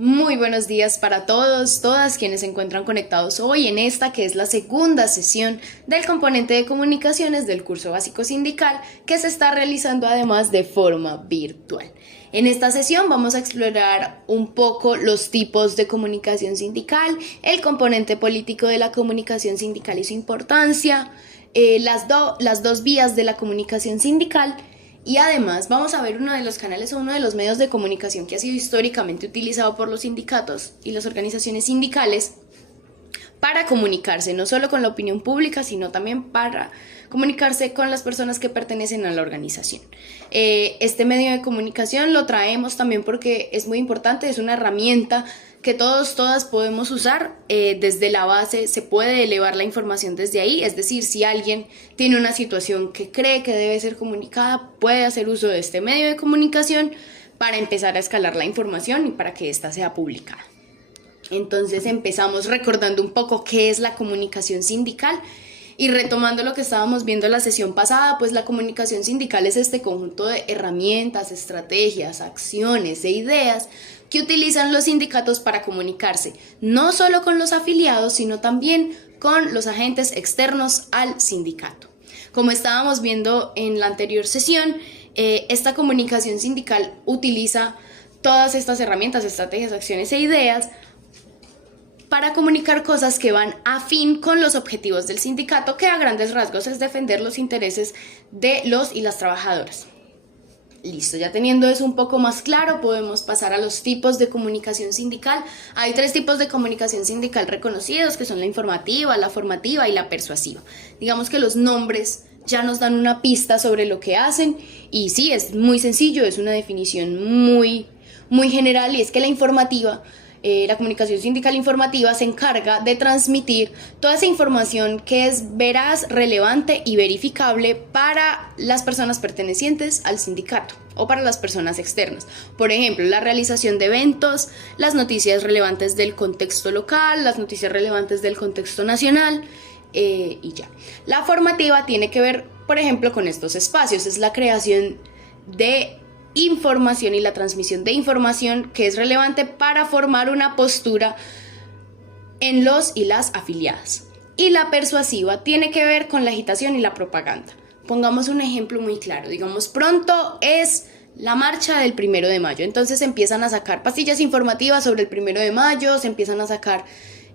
Muy buenos días para todos, todas quienes se encuentran conectados hoy en esta que es la segunda sesión del componente de comunicaciones del curso básico sindical que se está realizando además de forma virtual. En esta sesión vamos a explorar un poco los tipos de comunicación sindical, el componente político de la comunicación sindical y su importancia, las dos vías de la comunicación sindical. Y además vamos a ver uno de los canales o uno de los medios de comunicación que ha sido históricamente utilizado por los sindicatos y las organizaciones sindicales para comunicarse, no solo con la opinión pública, sino también para comunicarse con las personas que pertenecen a la organización. Este medio de comunicación lo traemos también porque es muy importante, es una herramienta que todas podemos usar. Desde la base se puede elevar la información desde ahí, es decir, si alguien tiene una situación que cree que debe ser comunicada, puede hacer uso de este medio de comunicación para empezar a escalar la información y para que ésta sea publicada. Entonces empezamos recordando un poco qué es la comunicación sindical y retomando lo que estábamos viendo en la sesión pasada, pues la comunicación sindical es este conjunto de herramientas, estrategias, acciones e ideas que utilizan los sindicatos para comunicarse, no solo con los afiliados, sino también con los agentes externos al sindicato. Como estábamos viendo en la anterior sesión, esta comunicación sindical utiliza todas estas herramientas, estrategias, acciones e ideas para comunicar cosas que van afín con los objetivos del sindicato, que a grandes rasgos es defender los intereses de los y las trabajadoras. Listo, ya teniendo eso un poco más claro, podemos pasar a los tipos de comunicación sindical. Hay 3 tipos de comunicación sindical reconocidos, que son la informativa, la formativa y la persuasiva. Digamos que los nombres ya nos dan una pista sobre lo que hacen, y sí, es muy sencillo, es una definición muy general, y es que la informativa, la comunicación sindical informativa, se encarga de transmitir toda esa información que es veraz, relevante y verificable para las personas pertenecientes al sindicato o para las personas externas. Por ejemplo, la realización de eventos, las noticias relevantes del contexto local, las noticias relevantes del contexto nacional, y ya. La formativa tiene que ver, por ejemplo, con estos espacios, es la creación de información y la transmisión de información que es relevante para formar una postura en los y las afiliadas. Y la persuasiva tiene que ver con la agitación y la propaganda. Pongamos un ejemplo muy claro, digamos, pronto es la marcha del 1 de mayo, entonces empiezan a sacar pastillas informativas sobre el 1 de mayo, se empiezan a sacar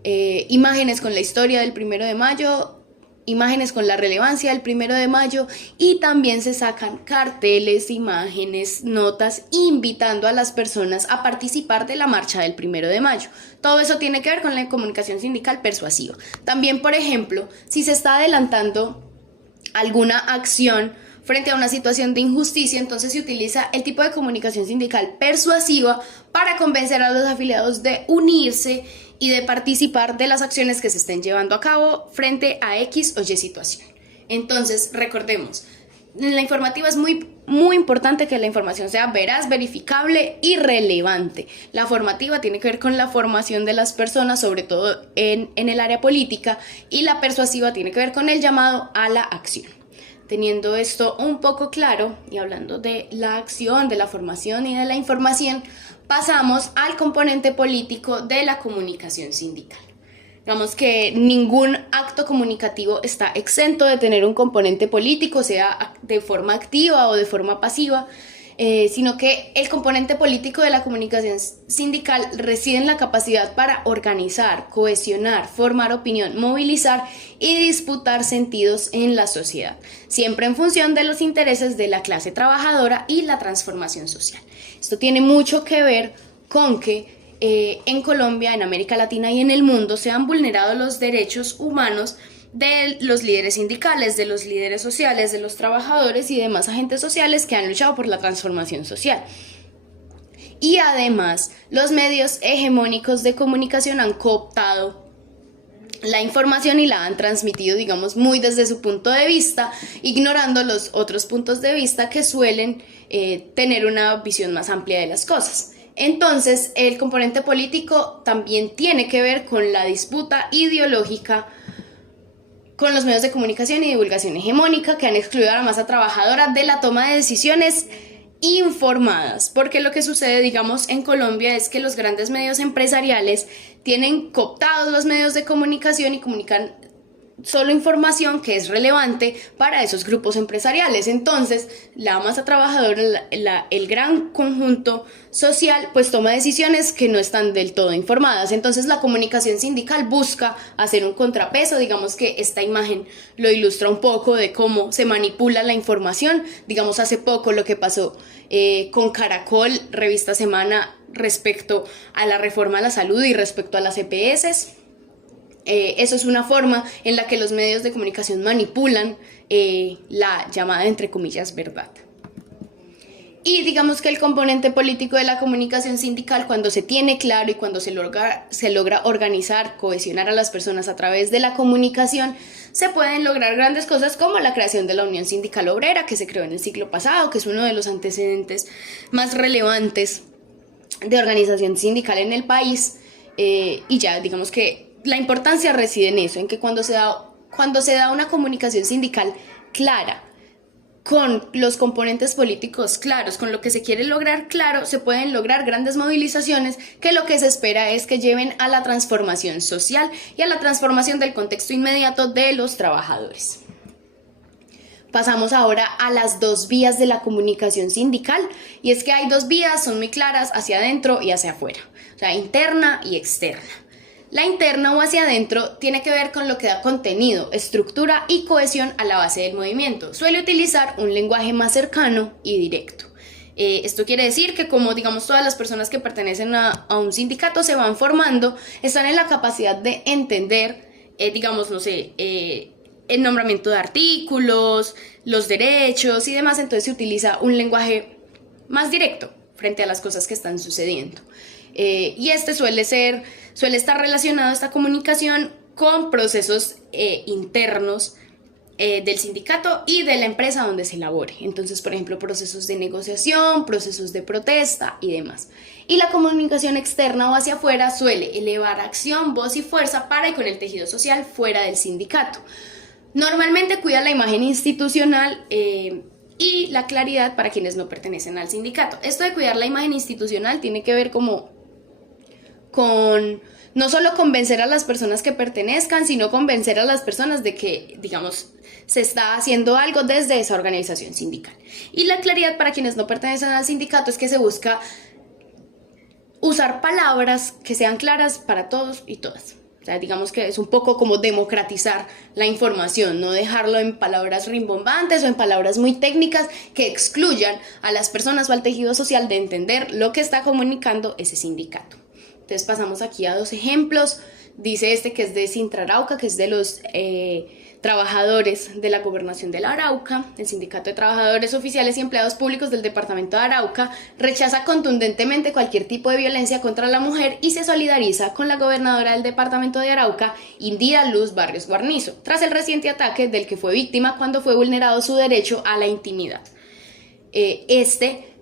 imágenes con la historia del 1 de mayo, imágenes con la relevancia del 1 de mayo, y también se sacan carteles, imágenes, notas invitando a las personas a participar de la marcha del 1 de mayo. Todo eso tiene que ver con la comunicación sindical persuasiva. También, por ejemplo, si se está adelantando alguna acción frente a una situación de injusticia, entonces se utiliza el tipo de comunicación sindical persuasiva para convencer a los afiliados de unirse y de participar de las acciones que se estén llevando a cabo frente a X o Y situación. Entonces, recordemos, en la informativa es muy importante que la información sea veraz, verificable y relevante. La formativa tiene que ver con la formación de las personas, sobre todo en el área política, y la persuasiva tiene que ver con el llamado a la acción. Teniendo esto un poco claro y hablando de la acción, de la formación y de la información, pasamos al componente político de la comunicación sindical. Digamos que ningún acto comunicativo está exento de tener un componente político, sea de forma activa o de forma pasiva, sino que el componente político de la comunicación sindical reside en la capacidad para organizar, cohesionar, formar opinión, movilizar y disputar sentidos en la sociedad, siempre en función de los intereses de la clase trabajadora y la transformación social. Esto tiene mucho que ver con que en Colombia, en América Latina y en el mundo se han vulnerado los derechos humanos de los líderes sindicales, de los líderes sociales, de los trabajadores y demás agentes sociales que han luchado por la transformación social. Y además, los medios hegemónicos de comunicación han cooptado la información y la han transmitido, digamos, muy desde su punto de vista, ignorando los otros puntos de vista que suelen tener una visión más amplia de las cosas. Entonces, el componente político también tiene que ver con la disputa ideológica con los medios de comunicación y divulgación hegemónica que han excluido a la masa trabajadora de la toma de decisiones informadas, porque lo que sucede, digamos, en Colombia es que los grandes medios empresariales tienen cooptados los medios de comunicación y comunican solo información que es relevante para esos grupos empresariales. Entonces, la masa trabajadora, el gran conjunto social, pues toma decisiones que no están del todo informadas. Entonces, la comunicación sindical busca hacer un contrapeso. Digamos que esta imagen lo ilustra un poco de cómo se manipula la información. Digamos, hace poco lo que pasó con Caracol, Revista Semana, respecto a la reforma a la salud y respecto a las EPS. Eso es una forma en la que los medios de comunicación manipulan la llamada, entre comillas, verdad. Y digamos que el componente político de la comunicación sindical, cuando se tiene claro y cuando se logra organizar, cohesionar a las personas a través de la comunicación, se pueden lograr grandes cosas como la creación de la Unión Sindical Obrera, que se creó en el siglo pasado, que es uno de los antecedentes más relevantes de organización sindical en el país. Y ya, digamos que la importancia reside en eso, en que cuando se da una comunicación sindical clara, con los componentes políticos claros, con lo que se quiere lograr claro, se pueden lograr grandes movilizaciones que lo que se espera es que lleven a la transformación social y a la transformación del contexto inmediato de los trabajadores. Pasamos ahora a las dos vías de la comunicación sindical, y es que hay dos vías, son muy claras, hacia adentro y hacia afuera, o sea, interna y externa. La interna o hacia adentro tiene que ver con lo que da contenido, estructura y cohesión a la base del movimiento. Suele utilizar un lenguaje más cercano y directo. Esto quiere decir que como digamos todas las personas que pertenecen a un sindicato se van formando, están en la capacidad de entender, digamos, no sé, el nombramiento de artículos, los derechos y demás, entonces se utiliza un lenguaje más directo frente a las cosas que están sucediendo. Y suele estar relacionado esta comunicación con procesos internos del sindicato y de la empresa donde se elabore. Entonces, por ejemplo, procesos de negociación, procesos de protesta y demás. Y la comunicación externa o hacia afuera suele elevar acción, voz y fuerza para y con el tejido social fuera del sindicato. Normalmente cuida la imagen institucional y la claridad para quienes no pertenecen al sindicato. Esto de cuidar la imagen institucional tiene que ver como con no solo convencer a las personas que pertenezcan, sino convencer a las personas de que, digamos, se está haciendo algo desde esa organización sindical. Y la claridad para quienes no pertenecen al sindicato es que se busca usar palabras que sean claras para todos y todas. O sea, digamos que es un poco como democratizar la información, no dejarlo en palabras rimbombantes o en palabras muy técnicas que excluyan a las personas o al tejido social de entender lo que está comunicando ese sindicato. Entonces pasamos aquí a dos ejemplos. Dice que es de Sintra Arauca, que es de los trabajadores de la Gobernación de la Arauca. El Sindicato de Trabajadores Oficiales y Empleados Públicos del Departamento de Arauca rechaza contundentemente cualquier tipo de violencia contra la mujer y se solidariza con la gobernadora del Departamento de Arauca, Indira Luz Barrios Guarnizo, tras el reciente ataque del que fue víctima cuando fue vulnerado su derecho a la intimidad.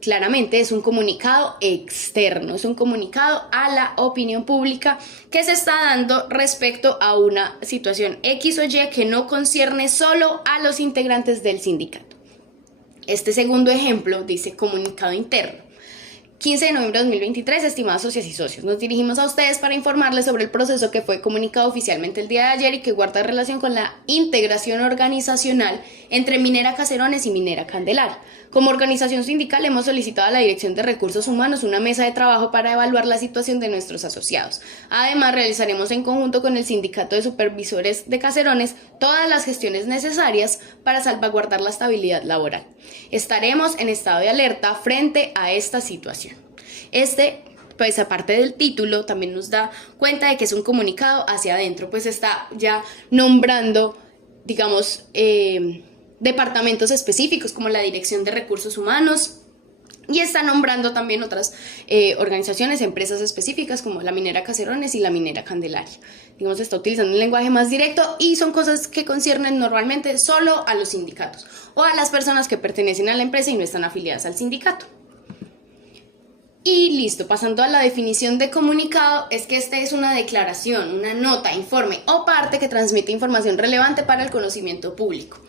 Claramente es un comunicado externo, es un comunicado a la opinión pública que se está dando respecto a una situación X o Y que no concierne solo a los integrantes del sindicato. Este segundo ejemplo dice comunicado interno. 15 de noviembre de 2023, estimadas socias y socios, nos dirigimos a ustedes para informarles sobre el proceso que fue comunicado oficialmente el día de ayer y que guarda relación con la integración organizacional entre Minera Caserones y Minera Candelaria. Como organización sindical hemos solicitado a la Dirección de Recursos Humanos una mesa de trabajo para evaluar la situación de nuestros asociados. Además, realizaremos en conjunto con el Sindicato de Supervisores de Caserones todas las gestiones necesarias para salvaguardar la estabilidad laboral. Estaremos en estado de alerta frente a esta situación. Pues aparte del título, también nos da cuenta de que es un comunicado hacia adentro, pues está ya nombrando, digamos, departamentos específicos como la Dirección de Recursos Humanos y está nombrando también otras organizaciones, empresas específicas como la Minera Caserones y la Minera Candelaria. Digamos, está utilizando un lenguaje más directo y son cosas que conciernen normalmente solo a los sindicatos o a las personas que pertenecen a la empresa y no están afiliadas al sindicato. Y listo, pasando a la definición de comunicado, es que es una declaración, una nota, informe o parte que transmite información relevante para el conocimiento público.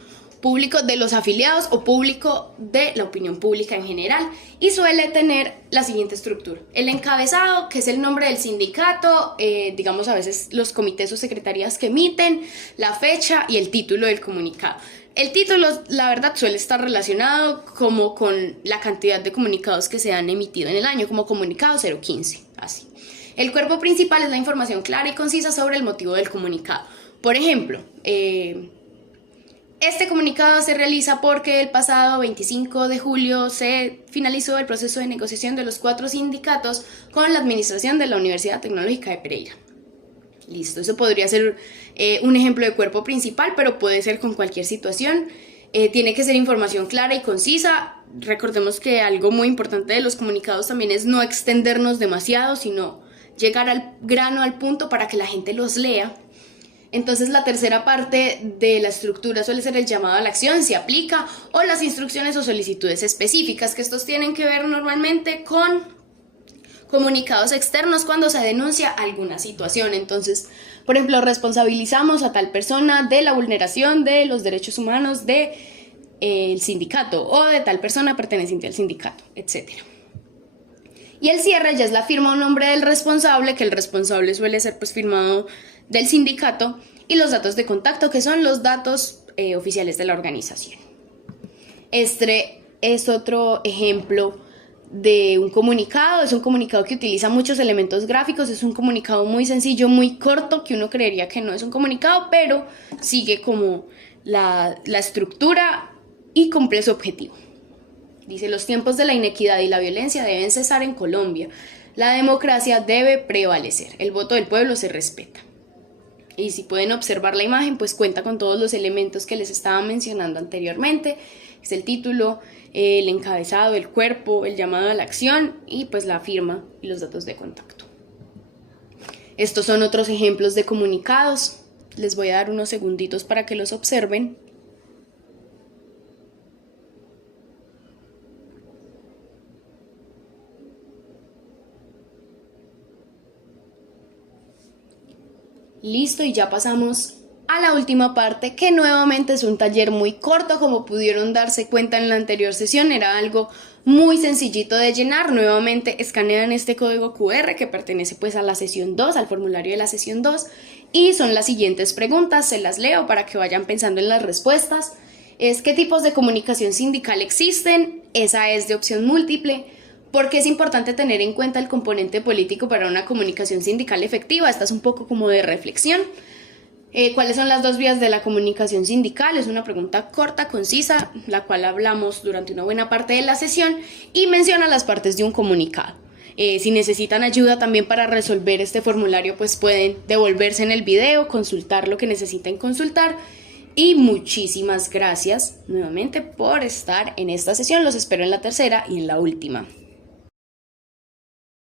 público de los afiliados o público de la opinión pública en general, y suele tener la siguiente estructura: el encabezado, que es el nombre del sindicato, digamos a veces los comités o secretarías que emiten, la fecha y el título del comunicado. El título, la verdad, suele estar relacionado como con la cantidad de comunicados que se han emitido en el año, como comunicado 015, así. El cuerpo principal es la información clara y concisa sobre el motivo del comunicado. Por ejemplo, este comunicado se realiza porque el pasado 25 de julio se finalizó el proceso de negociación de los 4 sindicatos con la administración de la Universidad Tecnológica de Pereira. Listo, eso podría ser un ejemplo de cuerpo principal, pero puede ser con cualquier situación. Tiene que ser información clara y concisa. Recordemos que algo muy importante de los comunicados también es no extendernos demasiado, sino llegar al grano, al punto, para que la gente los lea. Entonces la tercera parte de la estructura suele ser el llamado a la acción, si aplica, o las instrucciones o solicitudes específicas, que estos tienen que ver normalmente con comunicados externos cuando se denuncia alguna situación. Entonces, por ejemplo, responsabilizamos a tal persona de la vulneración de los derechos humanos del sindicato o de tal persona perteneciente al sindicato, etc. Y el cierre ya es la firma o nombre del responsable, que el responsable suele ser pues firmado del sindicato, y los datos de contacto, que son los datos oficiales de la organización. Este es otro ejemplo de un comunicado. Es un comunicado que utiliza muchos elementos gráficos, es un comunicado muy sencillo, muy corto, que uno creería que no es un comunicado, pero sigue como la estructura y cumple su objetivo. Dice: los tiempos de la inequidad y la violencia deben cesar en Colombia. La democracia debe prevalecer. El voto del pueblo se respeta. Y si pueden observar la imagen, pues cuenta con todos los elementos que les estaba mencionando anteriormente. Es el título, el encabezado, el cuerpo, el llamado a la acción y pues la firma y los datos de contacto. Estos son otros ejemplos de comunicados. Les voy a dar unos segunditos para que los observen. Listo, y ya pasamos a la última parte, que nuevamente es un taller muy corto. Como pudieron darse cuenta en la anterior sesión, era algo muy sencillito de llenar. Nuevamente escanean este código QR que pertenece pues a la sesión 2, al formulario de la sesión 2, y son las siguientes preguntas. Se las leo para que vayan pensando en las respuestas. ¿Qué tipos de comunicación sindical existen? Esa es de opción múltiple. ¿Por qué es importante tener en cuenta el componente político para una comunicación sindical efectiva? Esta es un poco como de reflexión. ¿Cuáles son las 2 vías de la comunicación sindical? Es una pregunta corta, concisa, la cual hablamos durante una buena parte de la sesión, y menciona las partes de un comunicado. Si necesitan ayuda también para resolver este formulario, pues pueden devolverse en el video, consultar lo que necesiten consultar. Y muchísimas gracias nuevamente por estar en esta sesión. Los espero en la tercera y en la última.